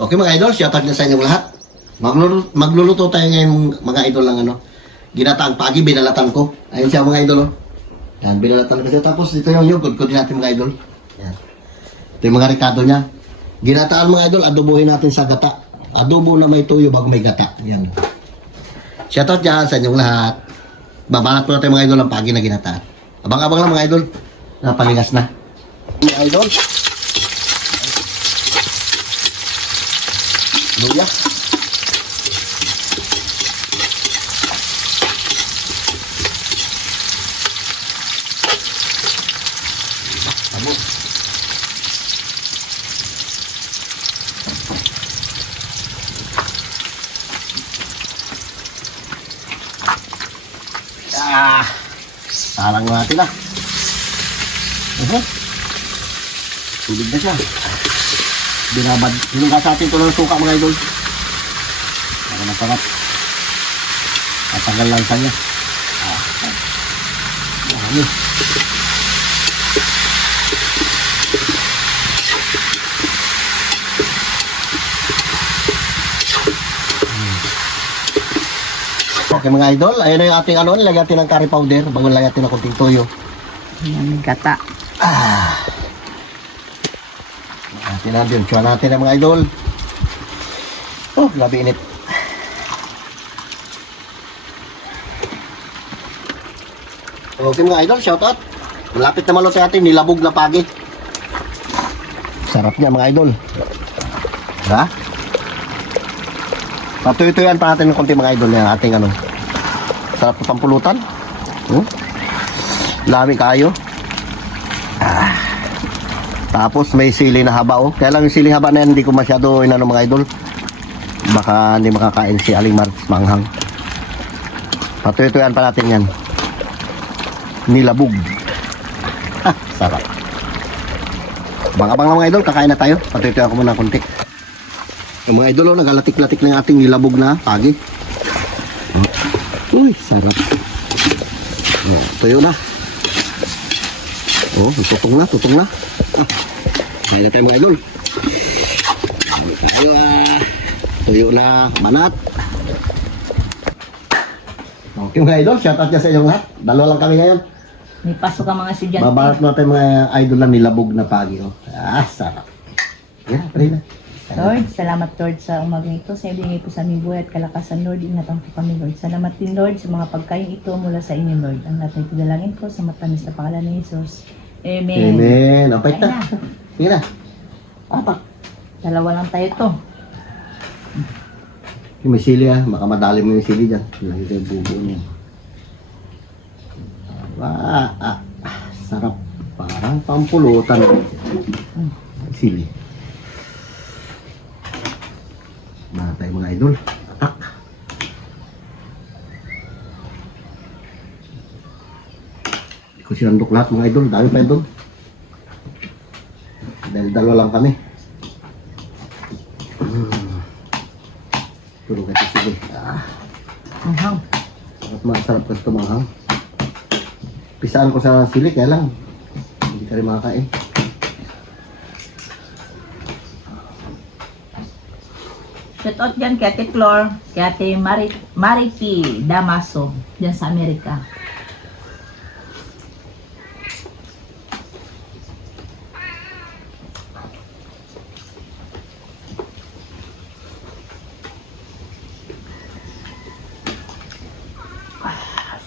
Okay mga idol, shoutout na sa inyong lahat. Magluluto tayo ngayon mga idol ng ano, ginataang pagi, binalatan ko. Ayun siya mga idol. Oh. Yan, binalatan ko siya. Tapos dito yung yogurt ko din natin mga idol. Yan. Ito yung mga rekado niya. Ginataan mga idol, adobohin natin sa gata. Adobo na may tuyo bago may gata. Yan. Shoutout dyan sa inyong lahat. Babanat po natin mga idol ang pagi na ginataan. Abang-abang lang mga idol. Napalingas na. Mga idol. Luya. Sabon. Sarang natin na. Tubig na siya. Binabad. Hinugas natin ito ng suka mga idol. Para masarap. Tatagal lang sa niya. Marami. Okay mga idol, ayun na yung ating ano, nilagyan natin ng curry powder bago nilagyan natin ng kunting toyo. Ayan, gata. Natin natin, tsuwa natin na mga idol. Oh, grabe init. Okay mga idol, shoutout. Malapit na maluto natin, nilabog na pagi. Sarap niya mga idol. Ha? Patuyo-tuyuan pa natin ng konti mga idol yung ating ano. Sarap na pampulutan. Lami kayo. Tapos may sili na haba oh. Kaya lang yung sili haba na yan hindi ko masyado inano mga idol. Baka hindi makakain si Aling Marks manghang. Patuyo-tuyuan pa natin yan. Nilabog. Sarap. Abang-abang lang mga idol, kakain na tayo. Patuyo-tuyuan ko muna konti. Yung mga idol, nagalatik-latik na yung ating nilabog na pagi. Uy, sarap. Oh, tuyo na. Oh, tutong na. Kaya na tayo mga idol. Tayo tuyo na, banat. Okay mga idol, shoutout niya sa inyong lahat. Dalawa lang kami ngayon. May pasok ang mga estudyante. Babarat natin mga idol na nilabog na pagi. Oh. Sarap. Yan, pray na. Lord, salamat Lord sa umagang ito. Sa ibigay po sa aming buhay at kalakasan Lord. Ingatan po kami Lord. Salamat din Lord sa mga pagkain ito mula sa inyo Lord. Ang lahat ay pinalangin ko sa matamis na pangalan ni Jesus. Amen. Amen. Apay Kain na. Sige na. Apak. Dalawa lang tayo to. Yung may sili baka madali mo yung sili dyan. Lagi tayo bubo niya. Sarap. Parang pampulutan. Sili. Nah, tayo mga idol. Atak. Hindi ko sinandok lahat mga idol. Dami pa idol. Dahil dalawa lang kami. Tulog kasi sige. Manghang. Sarap kasi ito manghang. Pisaan ko sa sili kaya lang. Hindi ka rin makakain. Shoutout dyan kay Ate Flor, kay Ate Marity Damaso, dyan sa Amerika.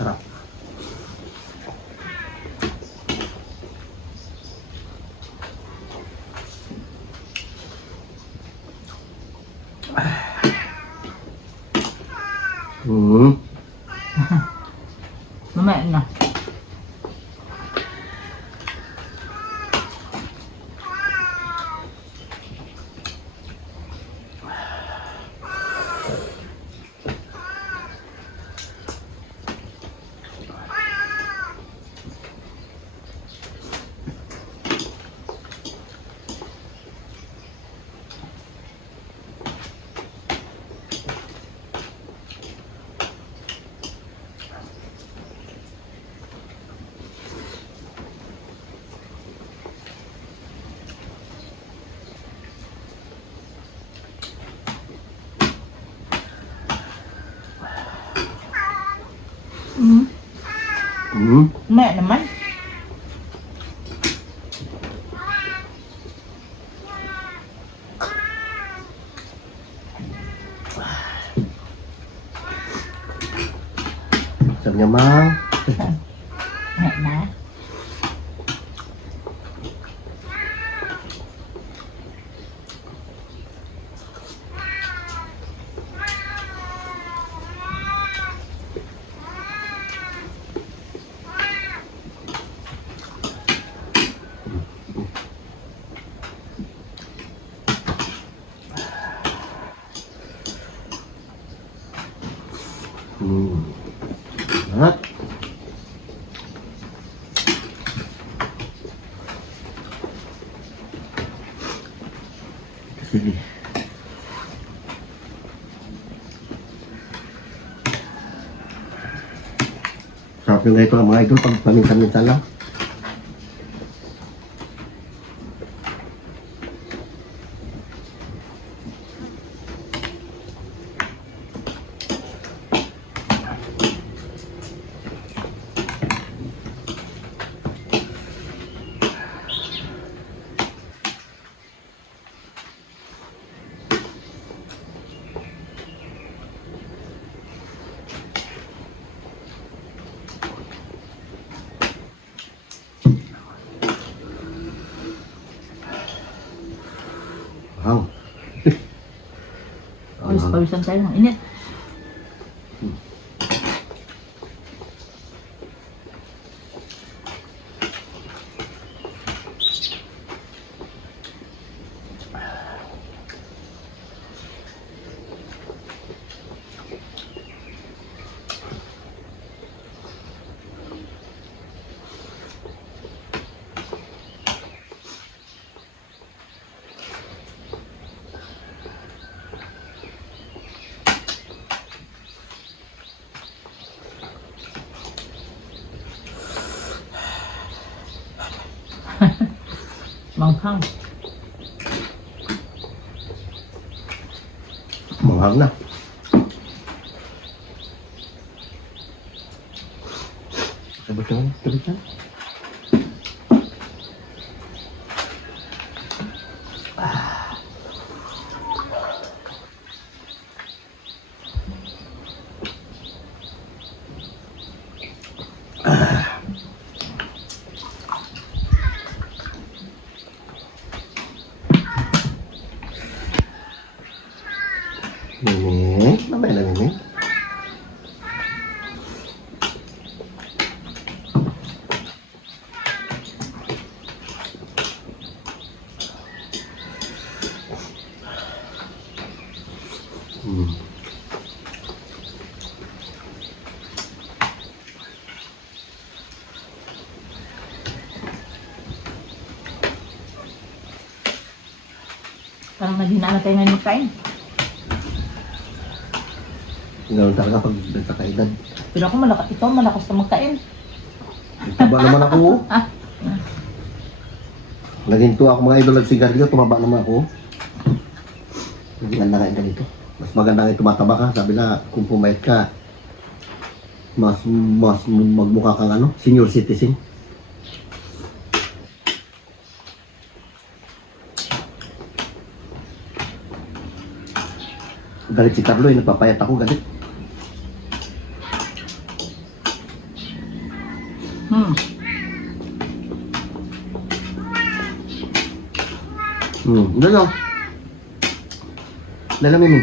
Sarap. Mamaya na. Maya naman. Sabi niya, Mang. Maya na. Banget. Sini. Sarap yung ganito lang mga idol pag paminsan-minsan lang. Wow. Pawis-pawisan tayo ng init. Manghang. Manghang na. Sabot naman, sabot na. Miming, mamaya na Miming. Parang naghina na tayo ngayon magkain. Ganoon talaga pag nagkakaedad. Pero ako malakas na magkain. Taba naman ako. Naging tuwa ako mga idol ng sigarilyo, tumaba naman ako. Hindi ganda kain ganito. Mas maganda nga tumataba ka. Sabi na, kung pumayat ka, mas magmukha kang ano, senior citizen. Galit si Carlo, nagpapayat ako, galit. Dalo. Dalo, Mimi.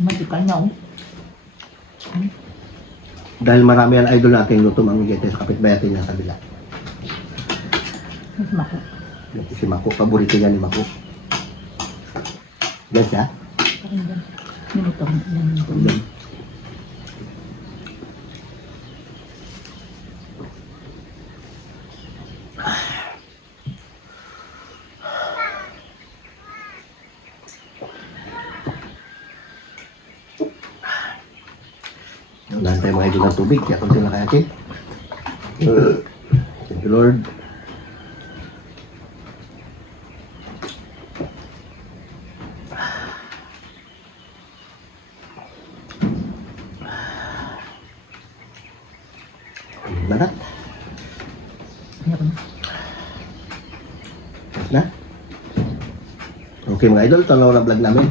Matikal na oh. Dahil marami ang idol natin luto mamigay sa kapitbayatin niya sa kabila. Mas mako. Si Mako, paborito niya ni Mako. Yan siya? Parang dyan. Nimutong. Yan. Unahan tayo mga idol ng tubig, kaya konti lang kaya atin. Thank you, Lord. Banat. Ayoko na. Na? Okay mga idol, ito lang ang vlog namin.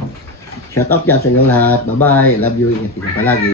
Shout out dyan sa inyong lahat. Bye-bye. I love you. Ingat kayo palagi.